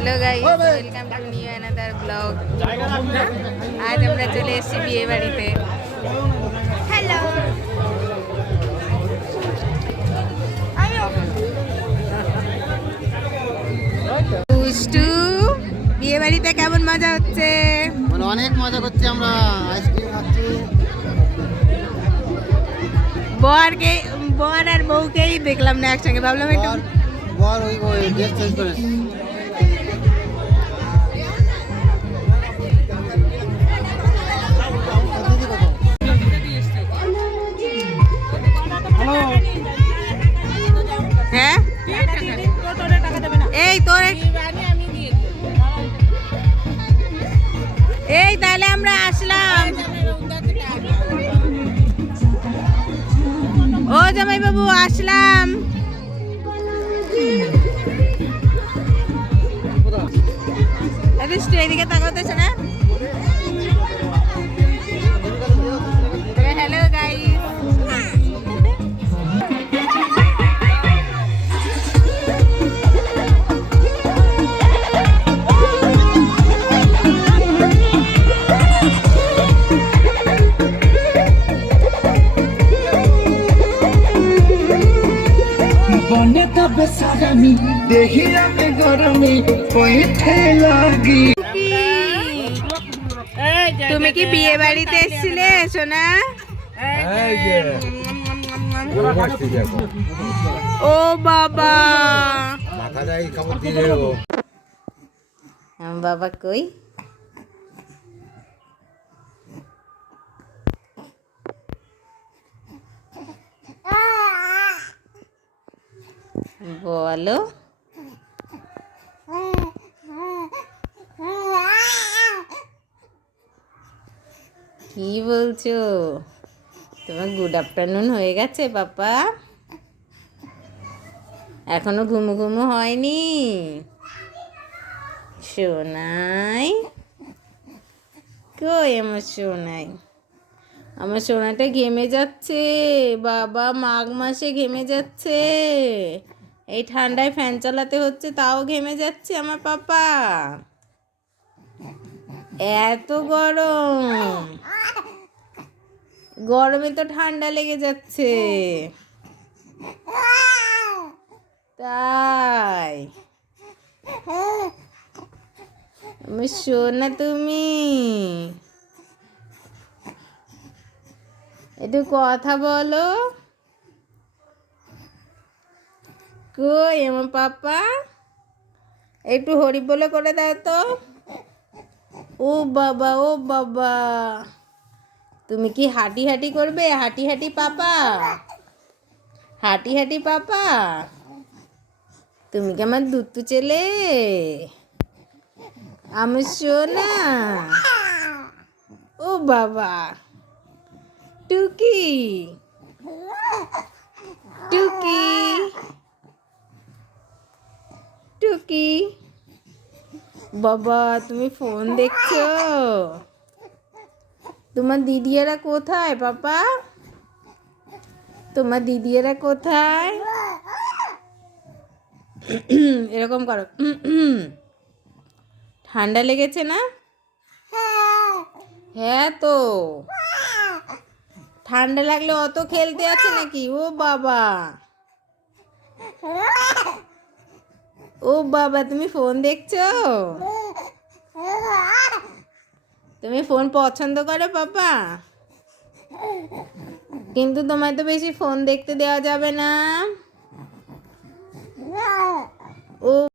Hello guys, welcome to new another blog. आज আমরা চলে এসেছি বিয়ে বাড়িতে। হ্যালো, দুষ্টু, বিয়ে বাড়িতে কেমন মজা হচ্ছে? অনেক মজা করছি আমরা, আইসক্রিম খাচ্ছি। বর আর বউকেই দেখলাম না একসঙ্গে, ভাবলাম একটু বর ওই ড্রেস চেঞ্জ করে হ্যাঁ এই তোর এই তাহলে আমরা আসলাম। ও জামাই বাবু আসলাম। এদিকে তাকাতেছে না। হ্যালো গাইস, তুমি কি বিয়ে বাড়িতে এসেছিলে সোনা? ও বাবা, বাবা কই? বলো। কি বলছো? তোমার গুড আফটারনুন হয়ে গেছে পাপা? এখনো ঘুমু ঘুমু হয়নি সোনাই? কই আমার সোনাই? আমার সোনাটা ঘেমে যাচ্ছে বাবা, মাঘ মাসে ঘেমে যাচ্ছে। এই ঠান্ডায় ফ্যান চালাতে হচ্ছে তাও ঘেমে যাচ্ছে আমার পাপা। এত গরম, গরমে তো ঠান্ডা লেগে যাচ্ছে। তাই আমি সোনা, তুমি একটু কথা বলো। কই আমার পাপা? একটু হরি বলে করে দাও তো। ও বাবা, ও বাবা, তুমি কি হাঁটি হাঁটি করবে? হাঁটি হাঁটি পাপা, হাঁটি হাঁটি পাপা। তুমি কি আমার দুত্তু ছেলে? আমার সোনা। ও বাবা, টুকি টুকি টুকি। বাবা তুমি ফোন দেখছো? তোমার দিদিয়েরা কোথায় পাপা? তোমার দিদিয়েরা কোথায়? এরকম করো। ঠান্ডা লেগেছে না? হ্যাঁ তো, ঠান্ডা লাগলে অত খেলতে আছে নাকি? ও বাবা, ও বাবা, তুমি ফোন দেখছো? তুমি ফোন পছন্দ করো পাপা? কিন্তু তোমায় তো বেশি ফোন দেখতে দেওয়া যাবে না। ও